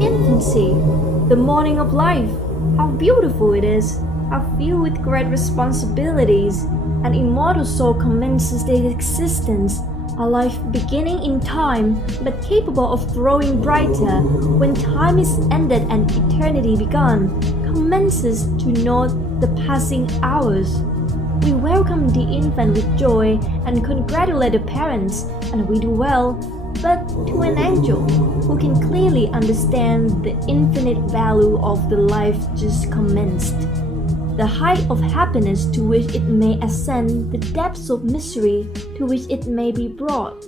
Infancy, the morning of life, how beautiful it is, how filled with great responsibilities. An immortal soul commences their existence, a life beginning in time, but capable of growing brighter when time is ended and eternity begun, commences to note the passing hours. We welcome the infant with joy and congratulate the parents, and we do well, but to an angel who can clearly understand the infinite value of the life just commenced, the height of happiness to which it may ascend, the depths of misery to which it may be brought.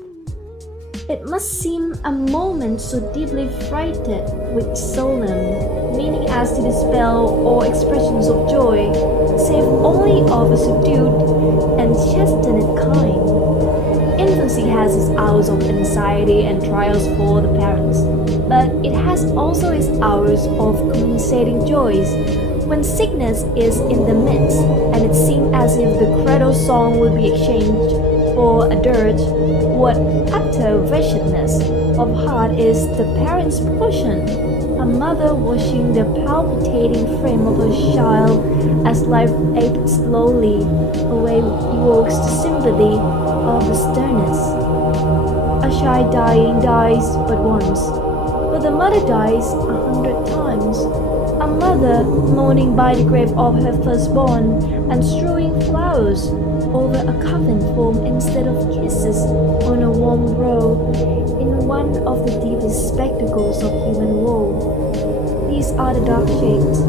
It must seem a moment so deeply freighted with solemn meaning as to dispel all expressions of joy, save only of a subdued and chastened kind. Infancy has its hours of anxiety and trials for the parents, but it has also its hours of compensating joys. When sickness is in the midst, and it seems as if the cradle song will be exchanged for a dirge, what utter wretchedness of heart is the parent's portion! A mother watching the palpitating frame of her child as life ebbs slowly away evokes the sympathy of the sternest. A child dying dies but once, but the mother dies 100 times. A mother mourning by the grave of her firstborn and strewing flowers over a coffin form instead of kisses on a warm brow in one of the deepest spectacles of human woe. These are the dark shades,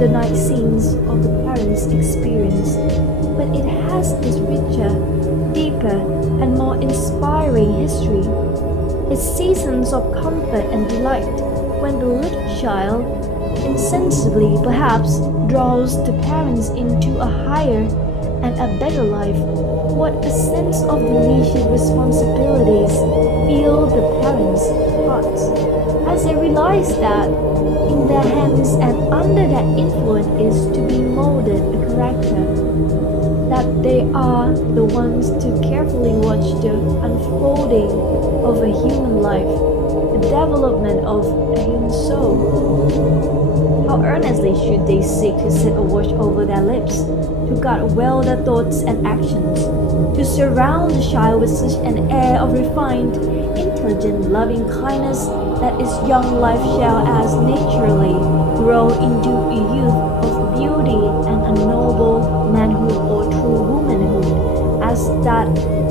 the night scenes of the parent's experience, but it has its richer, deeper, and more inspiring history. Its seasons of comfort and delight when the little child, insensibly perhaps, draws the parents into a higher and a better life. What a sense of the leisure responsibilities fill the parents' hearts as they realize that in their hands and under their influence is to be molded a character, that they are the ones to carefully watch the unfolding of a human life, the development of a human soul. How earnestly should they seek to set a watch over their lips, to guard well their thoughts and actions, to surround the child with such an air of refined, intelligent, loving kindness that its young life shall as naturally grow into a youth of beauty and a noble manhood or true womanhood, as that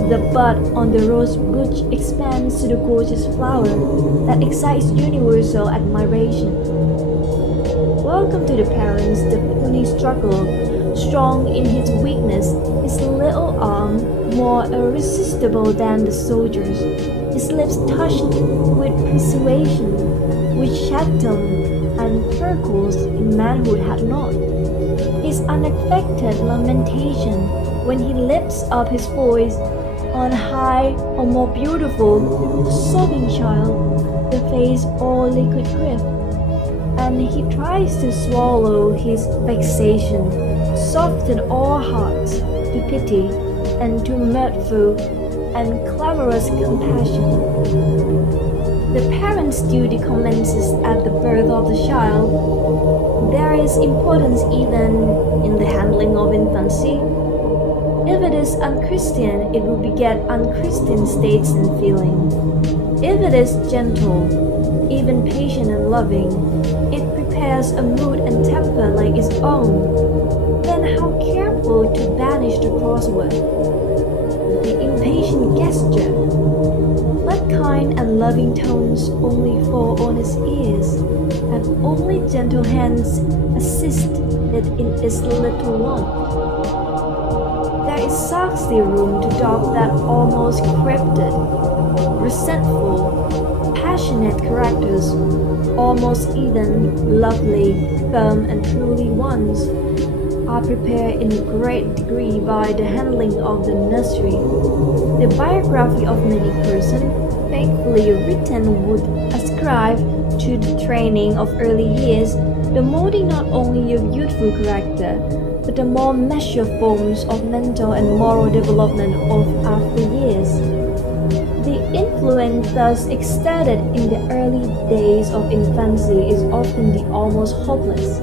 the bud on the rose bush expands to the gorgeous flower that excites universal admiration. Welcome to the parents, the puny struggle, strong in his weakness, his little arm more irresistible than the soldier's, his lips touched with persuasion, which Chatham and Pericles in manhood had not. His unaffected lamentation, when he lifts up his voice on high or more beautiful, sobbing child, the face all liquid grief, and he tries to swallow his vexation, soften all hearts to pity and to mirthful and clamorous compassion. The parent's duty commences at the birth of the child. There is importance even in the handling of infancy. If it is unchristian, it will beget unchristian states and feeling. If it is gentle, even patient and loving, it prepares a mood and temper like its own. Then how careful to banish the crossword, the impatient gesture. Let kind and loving tones only fall on its ears, and only gentle hands assist it in its little want. There is scarcely room to doubt that almost cryptic, resentful, passionate characters, almost even lovely, firm, and truly ones, are prepared in a great degree by the handling of the nursery. The biography of many persons, faithfully written, would ascribe to the training of early years the molding not only of youthful character, but the more measured forms of mental and moral development of after years. The influence thus exerted in the early days of infancy is often the almost hopeless.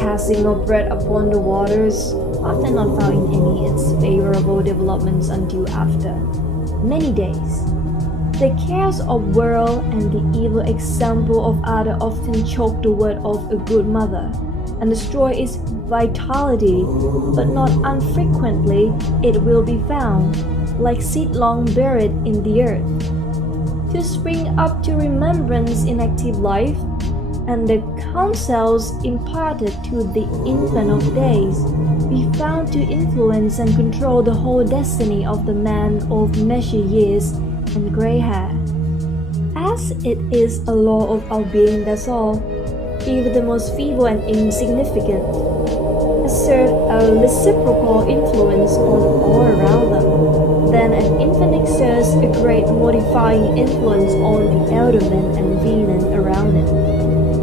Casting of bread upon the waters, often not found in any its favorable developments until after many days. The cares of world and the evil example of other often choke the word of a good mother and destroy its vitality, but not unfrequently it will be found, like seed long buried in the earth, to spring up to remembrance in active life, and the counsels imparted to the infant of days be found to influence and control the whole destiny of the man of measured years and gray hair. As it is a law of our being that's all, even the most feeble and insignificant exert a reciprocal influence on all around them, then an infant exerts a great modifying influence on the elder men and women around it.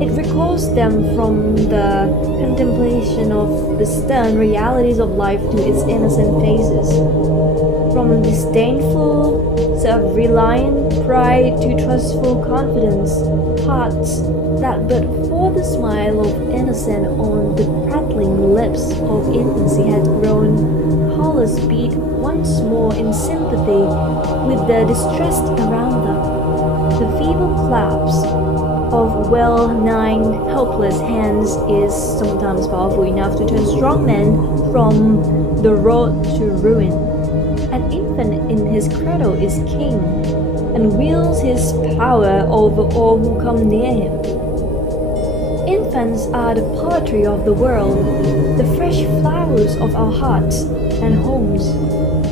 It recalls them from the contemplation of the stern realities of life to its innocent faces, from disdainful, self-reliant pride to trustful confidence, hearts that but for the smile of innocence on the prattling lips of infancy had grown hollows beat once more in sympathy with the distressed around them. The feeble clasp of well-nigh helpless hands is sometimes powerful enough to turn strong men from the road to ruin. An infant in his cradle is king, and wields his power over all who come near him. Infants are the poetry of the world, the fresh flowers of our hearts and homes,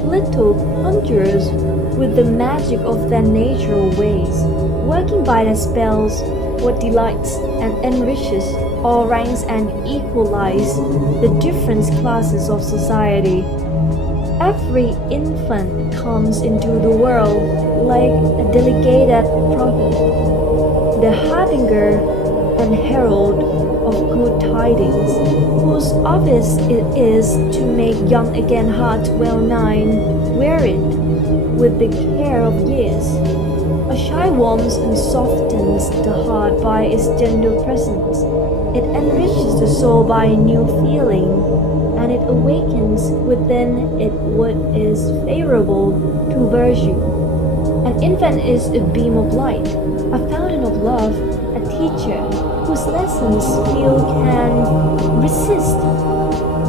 little conjurers with the magic of their natural ways, working by their spells what delights and enriches all ranks and equalize the different classes of society. Every infant comes into the world like a delegated prophet, the harbinger and herald of good tidings, whose office it is to make young again hearts well-nigh wearied with the care of years. A child warms and softens the heart by its gentle presence. It enriches the soul by a new feeling, and it awakens within it what is favorable to virtue. An infant is a beam of light, a fountain of love, a teacher whose lessons few can resist.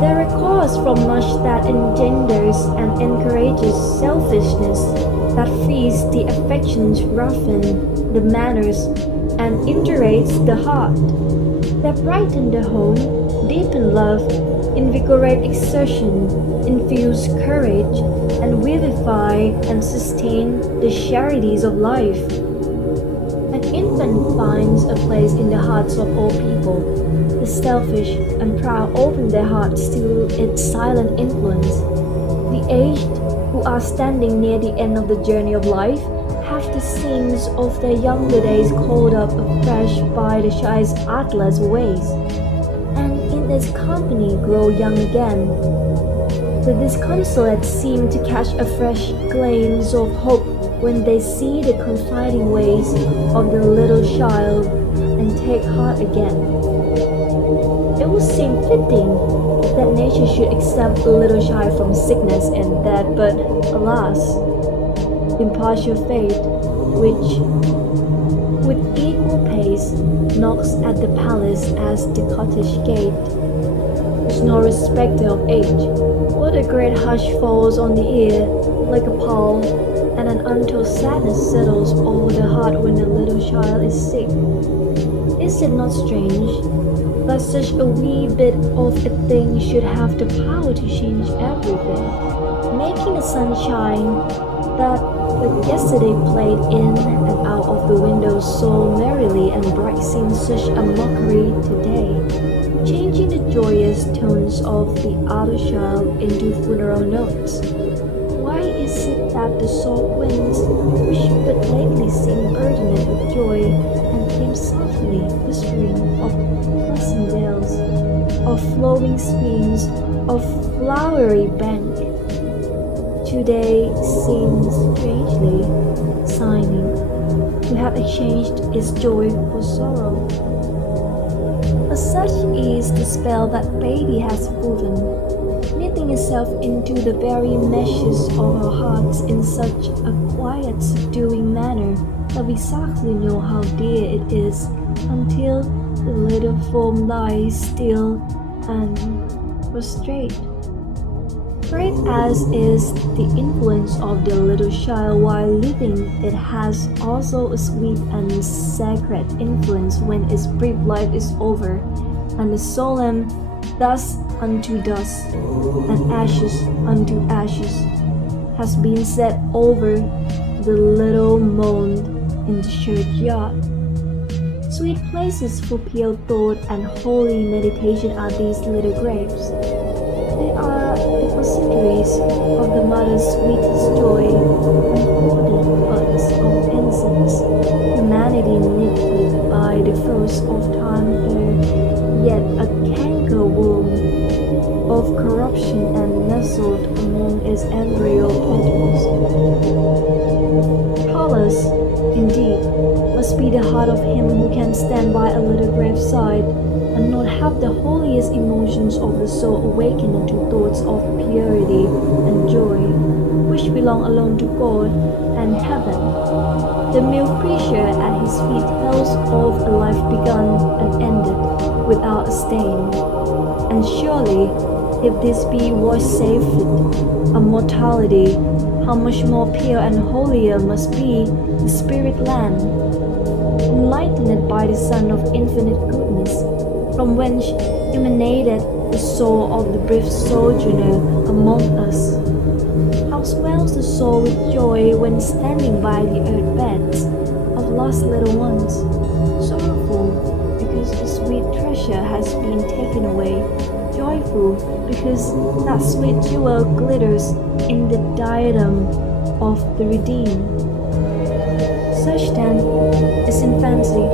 There are cause from much that engenders and encourages selfishness, that frees the affections, roughen the manners, and indurates the heart, that brighten the home, deepen love, invigorate exertion, infuse courage, and vivify and sustain the charities of life. An infant finds a place in the hearts of all people. The selfish and proud open their hearts to its silent influence. The aged, who are standing near the end of the journey of life, have the scenes of their younger days called up afresh by the child's artless ways, and in its company grow young again. The disconsolate seem to catch a fresh glimpse of hope when they see the confiding ways of the little child and take heart again. It would seem fitting that nature should accept a little child from sickness and death, but alas, impartial fate, which with equal pace knocks at the palace as the cottage gate, is no respecter of age. What a great hush falls on the ear like a pall, and an untold sadness settles over the heart when the little child is sick. Is it not strange that such a wee bit of a thing should have the power to change everything, making the sunshine that but yesterday played in and out of the windows so merrily and bright seems such a mockery today, changing the joyous tones of the other child into funeral notes. Why is it that the salt winds, which but lately seemed burdened with joy, and came softly whispering of pleasant dales, of flowing streams, of flowery bank, today seems strangely resigning, to have exchanged its joy for sorrow. But such is the spell that baby has woven, knitting itself into the very meshes of our hearts in such a quiet, subduing manner that we exactly know how dear it is until the little form lies still and prostrate. Great as is the influence of the little child while living, it has also a sweet and sacred influence when its brief life is over, and the solemn dust unto dust, and ashes unto ashes has been set over the little mound in the churchyard. Sweet places for pure thought and holy meditation are these little graves. They are depositories of the mother's sweetest joy, unfolded buds of innocence, humanity knitted by the frost of time ere yet a canker worm of corruption and nestled among its embryo petals. Callous, indeed, must be the heart of him who can stand by a little graveside and not have the holiest emotions of the soul awaken into thoughts of purity and joy, which belong alone to God and heaven. The male preacher at his feet tells of a life begun and ended without a stain. And surely, if this be what saved a mortality, how much more pure and holier must be the spirit land, enlightened by the Sun of infinite goodness, from whence emanated the soul of the brief sojourner among us. How swells the soul with joy when standing by the earth beds of lost little ones, sorrowful because the sweet treasure has been taken away, joyful because that sweet jewel glitters in the diadem of the redeemed. Such then is infancy.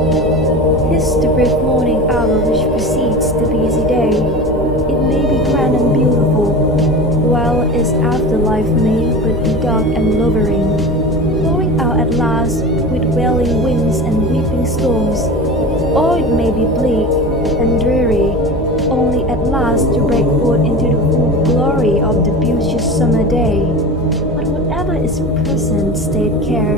'Tis the brief morning hour which precedes the busy day. It may be grand and beautiful, while its afterlife may but be dark and lowering, flowing out at last with wailing winds and weeping storms, or it may be bleak and dreary, only at last to break forth into the full glory of the beauteous summer day. But whatever its present state, care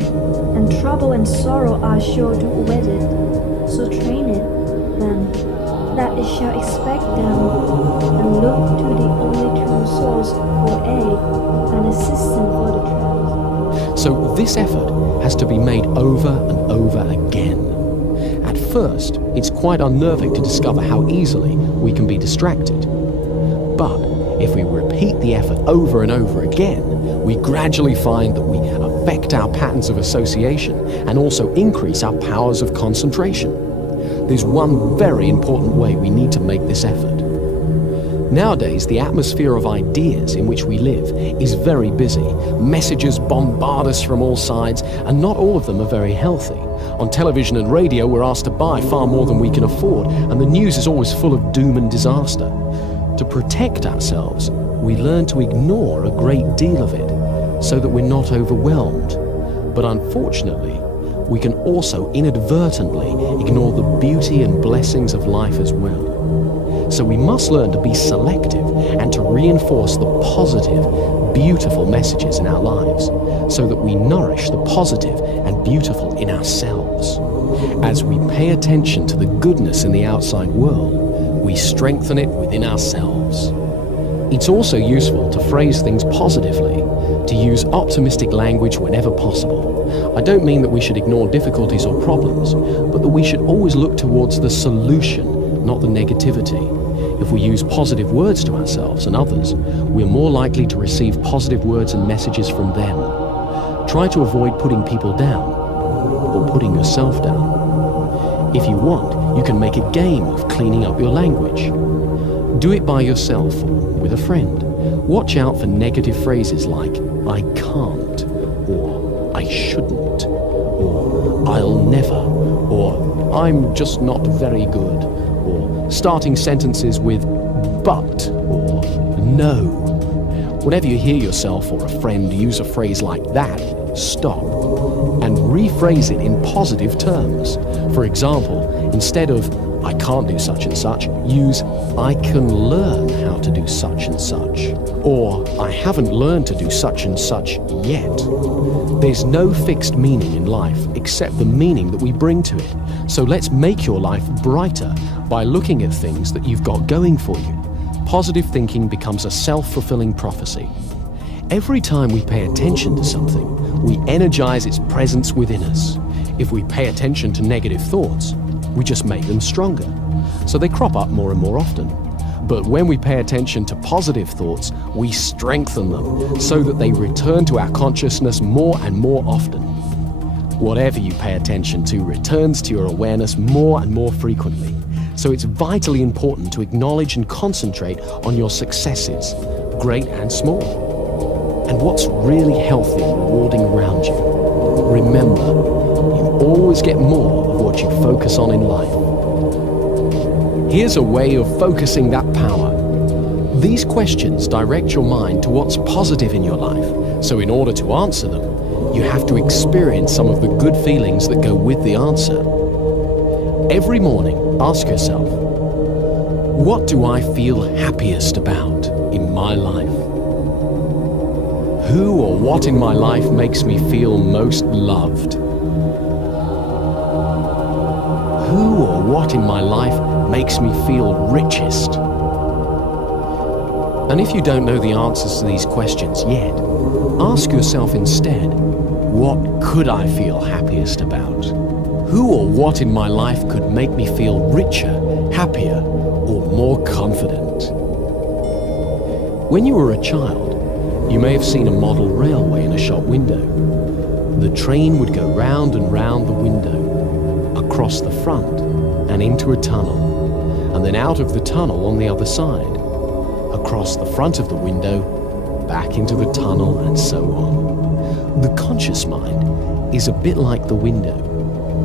and trouble and sorrow are sure to await it. So train it, then, that it shall expect them, and look to the only true source for aid and assistance for the trials. So this effort has to be made over and over again. At first, it's quite unnerving to discover how easily we can be distracted. But if we repeat the effort over and over again, we gradually find that we affect our patterns of association and also increase our powers of concentration. There's one very important way we need to make this effort. Nowadays, the atmosphere of ideas in which we live is very busy. Messages bombard us from all sides, and not all of them are very healthy. On television and radio, we're asked to buy far more than we can afford, and the news is always full of doom and disaster. To protect ourselves, we learn to ignore a great deal of it, so that we're not overwhelmed. But unfortunately, we can also inadvertently ignore the beauty and blessings of life as well. So we must learn to be selective and to reinforce the positive, beautiful messages in our lives, so that we nourish the positive and beautiful in ourselves. As we pay attention to the goodness in the outside world, we strengthen it within ourselves. It's also useful to phrase things positively, to use optimistic language whenever possible. I don't mean that we should ignore difficulties or problems, but that we should always look towards the solution, not the negativity. If we use positive words to ourselves and others, we're more likely to receive positive words and messages from them. Try to avoid putting people down, or putting yourself down. If you want, you can make a game of cleaning up your language. Do it by yourself or with a friend. Watch out for negative phrases like, I can't, or I shouldn't, or I'll never, or I'm just not very good, or starting sentences with but or no. Whenever you hear yourself or a friend use a phrase like that, stop and rephrase it in positive terms. For example, instead of "I can't do such and such," use "I can learn how to do such and such," or "I haven't learned to do such and such yet." There's no fixed meaning in life except the meaning that we bring to it. So let's make your life brighter by looking at things that you've got going for you. Positive thinking becomes a self-fulfilling prophecy. Every time we pay attention to something, we energize its presence within us. If we pay attention to negative thoughts, we just make them stronger, so they crop up more and more often. But when we pay attention to positive thoughts, we strengthen them so that they return to our consciousness more and more often. Whatever you pay attention to returns to your awareness more and more frequently. So it's vitally important to acknowledge and concentrate on your successes, great and small, and what's really healthy and rewarding around you. Remember, you always get more of what you focus on in life. Here's a way of focusing that power. These questions direct your mind to what's positive in your life, so in order to answer them, you have to experience some of the good feelings that go with the answer. Every morning, ask yourself, what do I feel happiest about in my life? Who or what in my life makes me feel most loved? Who or what in my life makes me feel richest? And if you don't know the answers to these questions yet, ask yourself instead, what could I feel happiest about? Who or what in my life could make me feel richer, happier, or more confident? When you were a child, you may have seen a model railway in a shop window. The train would go round and round the window, across the front and into a tunnel, and then out of the tunnel on the other side, across the front of the window, back into the tunnel, and so on. The conscious mind is a bit like the window.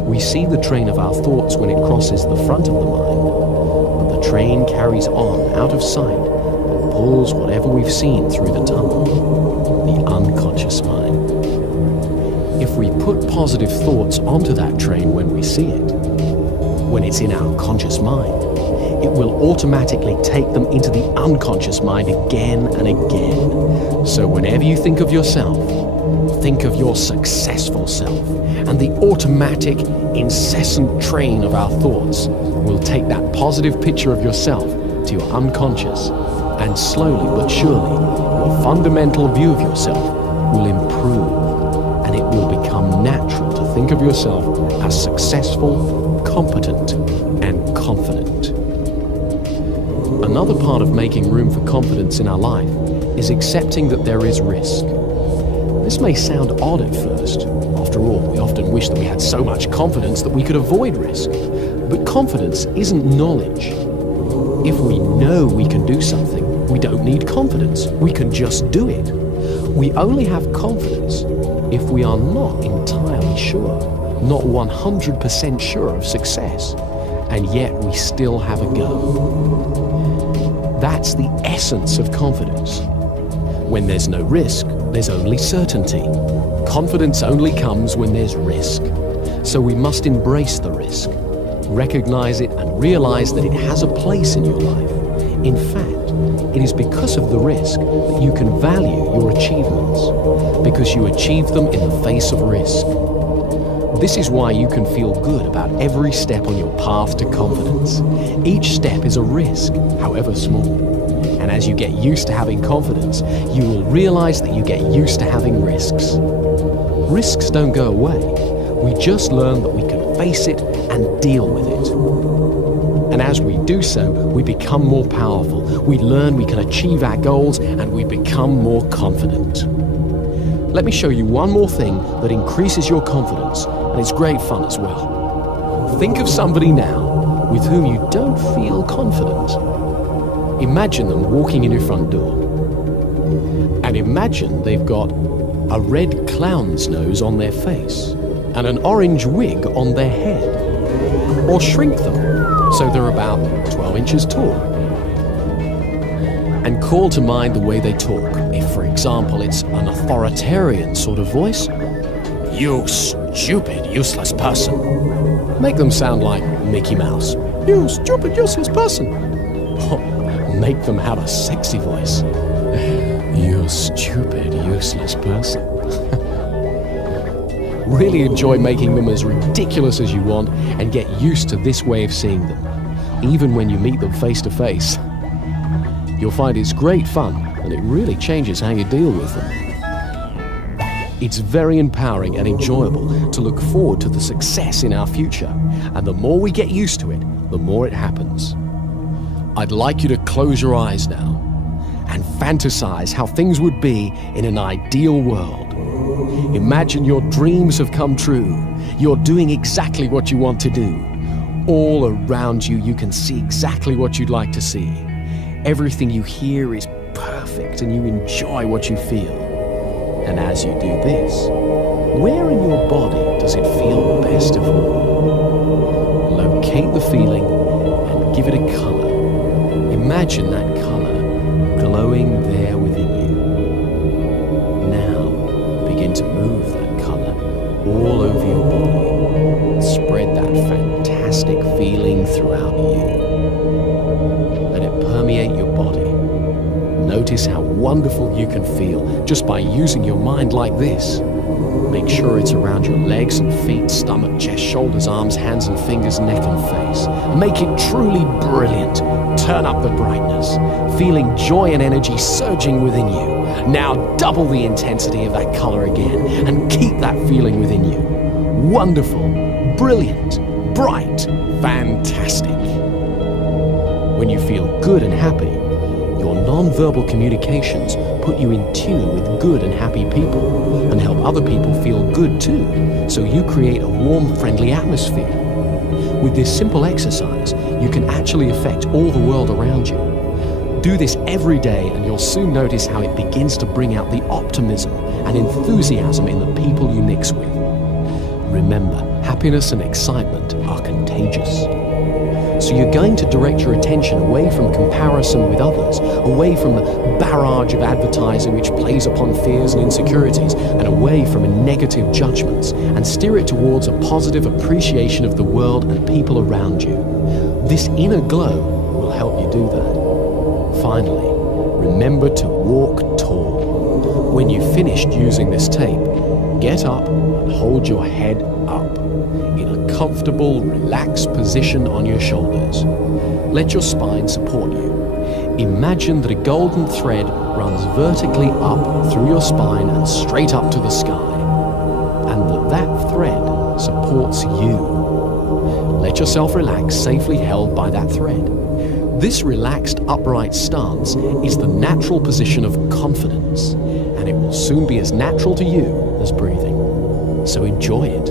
We see the train of our thoughts when it crosses the front of the mind, but the train carries on out of sight and pulls whatever we've seen through the tunnel, the unconscious mind. If we put positive thoughts onto that train when we see it, when it's in our conscious mind, it will automatically take them into the unconscious mind again and again. So whenever you think of yourself, think of your successful self, and the automatic, incessant train of our thoughts will take that positive picture of yourself to your unconscious, and slowly but surely, your fundamental view of yourself will improve, and it will become natural to think of yourself as successful, competent, and confident. Another part of making room for confidence in our life is accepting that there is risk. This may sound odd at first. After all, we often wish that we had so much confidence that we could avoid risk. But confidence isn't knowledge. If we know we can do something, we don't need confidence. We can just do it. We only have confidence if we are not entirely sure, not 100% sure of success, and yet we still have a go. That's the essence of confidence. When there's no risk, there's only certainty. Confidence only comes when there's risk. So we must embrace the risk, recognize it, and realize that it has a place in your life. In fact, it is because of the risk that you can value your achievements, because you achieve them in the face of risk. This is why you can feel good about every step on your path to confidence. Each step is a risk, however small. And as you get used to having confidence, you will realize that you get used to having risks. Risks don't go away. We just learn that we can face it and deal with it. And as we do so, we become more powerful. We learn we can achieve our goals, and we become more confident. Let me show you one more thing that increases your confidence, and it's great fun as well. Think of somebody now with whom you don't feel confident. Imagine them walking in your front door. And imagine they've got a red clown's nose on their face and an orange wig on their head. Or shrink them so they're about 12 inches tall. And call to mind the way they talk. If, for example, it's an authoritarian sort of voice, You stupid, useless person. Make them sound like Mickey Mouse. You stupid, useless person. Oh, make them have a sexy voice. You stupid, useless person. Really enjoy making them as ridiculous as you want and get used to this way of seeing them, even when you meet them face to face. You'll find it's great fun and it really changes how you deal with them. It's very empowering and enjoyable to look forward to the success in our future, and the more we get used to it, the more it happens. I'd like you to close your eyes now and fantasize how things would be in an ideal world. Imagine your dreams have come true. You're doing exactly what you want to do. All around you, you can see exactly what you'd like to see. Everything you hear is perfect and you enjoy what you feel. And as you do this, where in your body does it feel best of all? Locate the feeling and give it a color. Imagine that color glowing there within you. Now, begin to move that color all over your body. Spread that fantastic feeling throughout you. Let it permeate your body. Notice how wonderful you can feel just by using your mind like this. Make sure it's around your legs and feet, stomach, chest, shoulders, arms, hands and fingers, neck and face. Make it truly brilliant. Turn up the brightness, feeling joy and energy surging within you. Now double the intensity of that color again and keep that feeling within you. Wonderful, brilliant, bright, fantastic. When you feel good and happy, your non-verbal communications put you in tune with good and happy people and help other people feel good too, so you create a warm, friendly atmosphere. With this simple exercise, you can actually affect all the world around you. Do this every day and you'll soon notice how it begins to bring out the optimism and enthusiasm in the people you mix with. Remember, happiness and excitement are contagious. So you're going to direct your attention away from comparison with others, away from the barrage of advertising which plays upon fears and insecurities, and away from negative judgments, and steer it towards a positive appreciation of the world and people around you. This inner glow will help you do that. Finally, remember to walk tall. When you've finished using this tape, get up and hold your head up in a comfortable, relaxed position on your shoulders. Let your spine support you. Imagine that a golden thread runs vertically up through your spine and straight up to the sky, and that thread supports you. Let yourself relax, safely held by that thread. This relaxed, upright stance is the natural position of confidence, and it will soon be as natural to you as breathing. So enjoy it.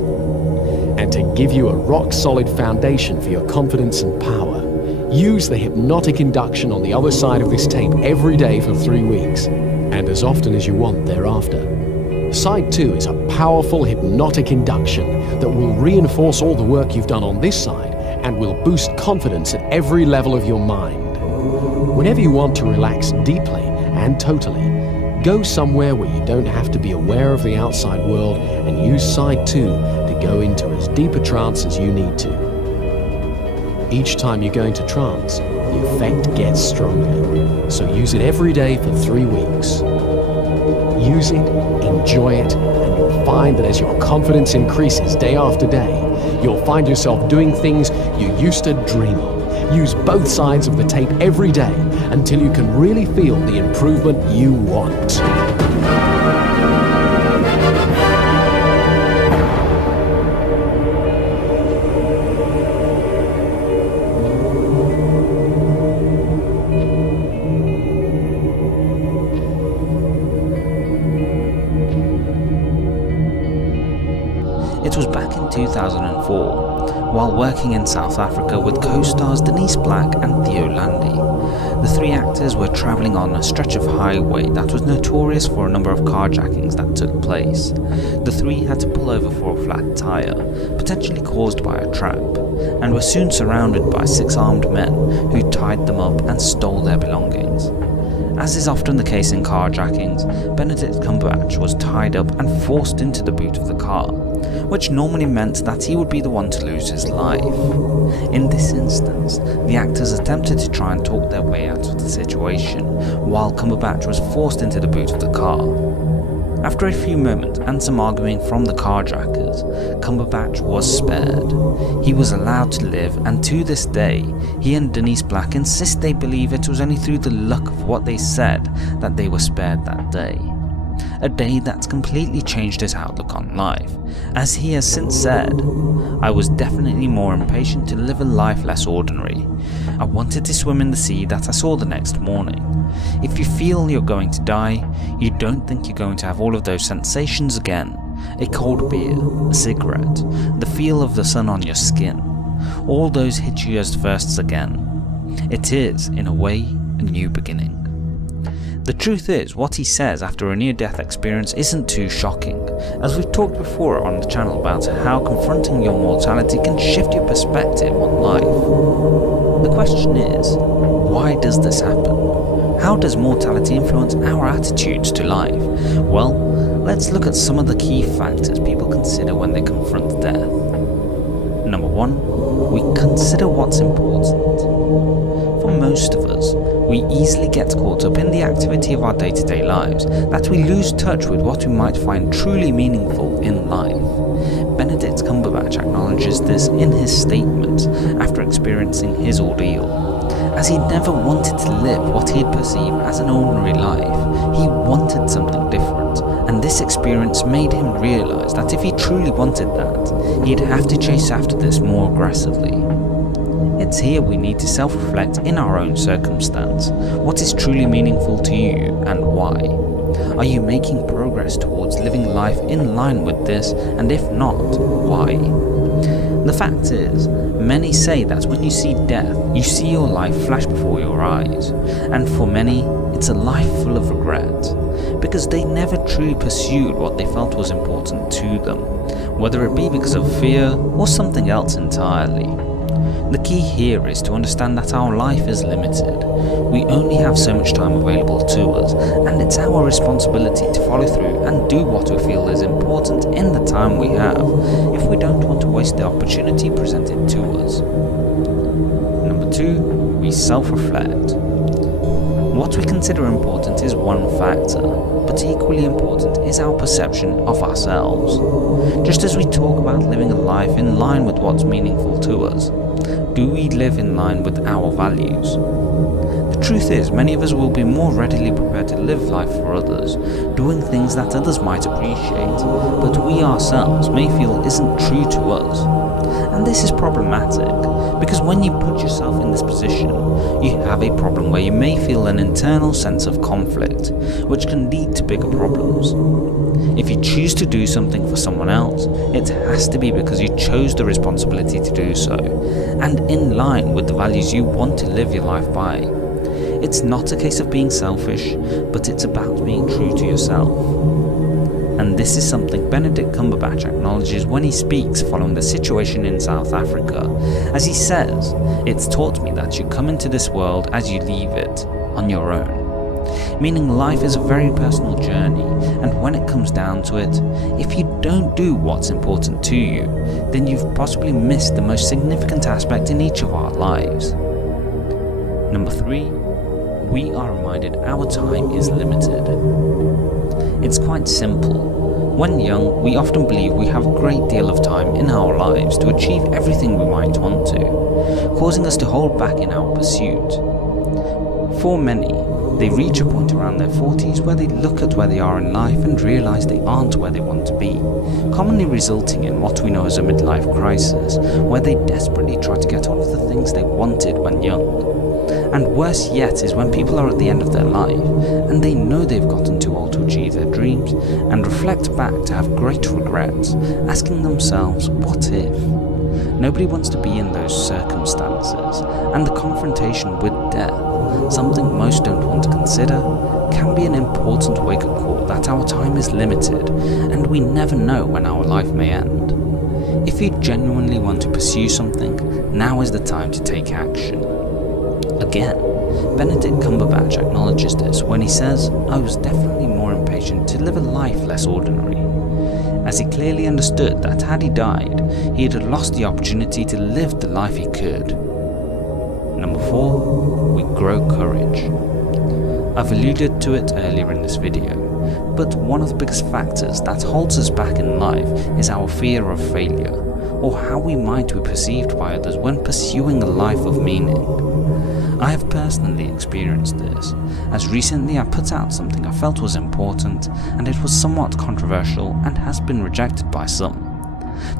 And to give you a rock-solid foundation for your confidence and power, use the hypnotic induction on the other side of this tape every day for 3 weeks, and as often as you want thereafter. Side 2 is a powerful hypnotic induction that will reinforce all the work you've done on this side and will boost confidence at every level of your mind. Whenever you want to relax deeply and totally, go somewhere where you don't have to be aware of the outside world and use side 2 to go into as deep a trance as you need to. Each time you go into trance, the effect gets stronger, so use it every day for 3 weeks. Use it, enjoy it, and you'll find that as your confidence increases day after day, you'll find yourself doing things you used to dream of. Use both sides of the tape every day until you can really feel the improvement you want. It was back in 2004, while working in South Africa with co-stars Denise Black and Theo Landy. The 3 actors were travelling on a stretch of highway that was notorious for a number of carjackings that took place. The 3 had to pull over for a flat tyre, potentially caused by a trap, and were soon surrounded by 6 armed men who tied them up and stole their belongings. As is often the case in carjackings, Benedict Cumberbatch was tied up and forced into the boot of the car, which normally meant that he would be the one to lose his life. In this instance, the actors attempted to try and talk their way out of the situation, while Cumberbatch was forced into the boot of the car. After a few moments and some arguing from the carjackers, Cumberbatch was spared. He was allowed to live, and to this day, he and Denise Black insist they believe it was only through the luck of what they said that they were spared that day. A day that's completely changed his outlook on life, as he has since said, "I was definitely more impatient to live a life less ordinary. I wanted to swim in the sea that I saw the next morning. If you feel you're going to die, you don't think you're going to have all of those sensations again. A cold beer, a cigarette, the feel of the sun on your skin. All those hit you as firsts again. It is, in a way, a new beginning." The truth is, what he says after a near-death experience isn't too shocking, as we've talked before on the channel about how confronting your mortality can shift your perspective on life. The question is, why does this happen? How does mortality influence our attitudes to life? Well, let's look at some of the key factors people consider when they confront death. Number 1, we consider what's important. For most of us, we easily get caught up in the activity of our day-to-day lives that we lose touch with what we might find truly meaningful in life. Benedict Cumberbatch acknowledges this in his statement after experiencing his ordeal. As he never wanted to live what he'd perceive as an ordinary life, he wanted something different, and this experience made him realise that if he truly wanted that, he'd have to chase after this more aggressively. It's here we need to self-reflect in our own circumstance. What is truly meaningful to you and why? Are you making progress towards living life in line with this, and if not, why? The fact is, many say that when you see death, you see your life flash before your eyes, and for many, it's a life full of regret, because they never truly pursued what they felt was important to them, whether it be because of fear or something else entirely. The key here is to understand that our life is limited. We only have so much time available to us, and it's our responsibility to follow through and do what we feel is important in the time we have, if we don't want to waste the opportunity presented to us. Number 2, we self-reflect. What we consider important is one factor, but equally important is our perception of ourselves. Just as we talk about living a life in line with what's meaningful to us, do we live in line with our values? The truth is, many of us will be more readily prepared to live life for others, doing things that others might appreciate, but we ourselves may feel isn't true to us. And this is problematic, because when you put yourself in this position, you have a problem where you may feel an internal sense of conflict, which can lead to bigger problems. If you choose to do something for someone else, it has to be because you chose the responsibility to do so, and in line with the values you want to live your life by. It's not a case of being selfish, but it's about being true to yourself. And this is something Benedict Cumberbatch acknowledges when he speaks following the situation in South Africa, as he says, "It's taught me that you come into this world as you leave it, on your own." Meaning life is a very personal journey, and when it comes down to it, if you don't do what's important to you, then you've possibly missed the most significant aspect in each of our lives. Number 3, we are reminded our time is limited. It's quite simple. When young, we often believe we have a great deal of time in our lives to achieve everything we might want to, causing us to hold back in our pursuit. For many, they reach a point around their 40s where they look at where they are in life and realise they aren't where they want to be, commonly resulting in what we know as a midlife crisis, where they desperately try to get all of the things they wanted when young. And worse yet is when people are at the end of their life, and they know they've gotten too old to achieve their dreams, and reflect back to have great regrets, asking themselves, what if? Nobody wants to be in those circumstances, and the confrontation with death, something most don't want to consider, can be an important wake-up call that our time is limited, and we never know when our life may end. If you genuinely want to pursue something, now is the time to take action. Again, Benedict Cumberbatch acknowledges this when he says, "I was definitely more impatient to live a life less ordinary," as he clearly understood that had he died, he had lost the opportunity to live the life he could. Number 4, we grow courage. I've alluded to it earlier in this video, but one of the biggest factors that holds us back in life is our fear of failure, or how we might be perceived by others when pursuing a life of meaning. I have personally experienced this, as recently I put out something I felt was important, and it was somewhat controversial and has been rejected by some.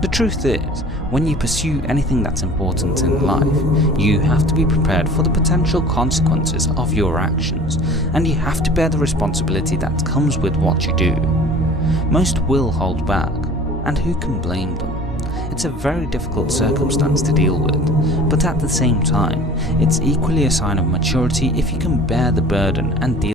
The truth is, when you pursue anything that's important in life, you have to be prepared for the potential consequences of your actions, and you have to bear the responsibility that comes with what you do. Most will hold back, and who can blame them? It's a very difficult circumstance to deal with, but at the same time, it's equally a sign of maturity if you can bear the burden and deal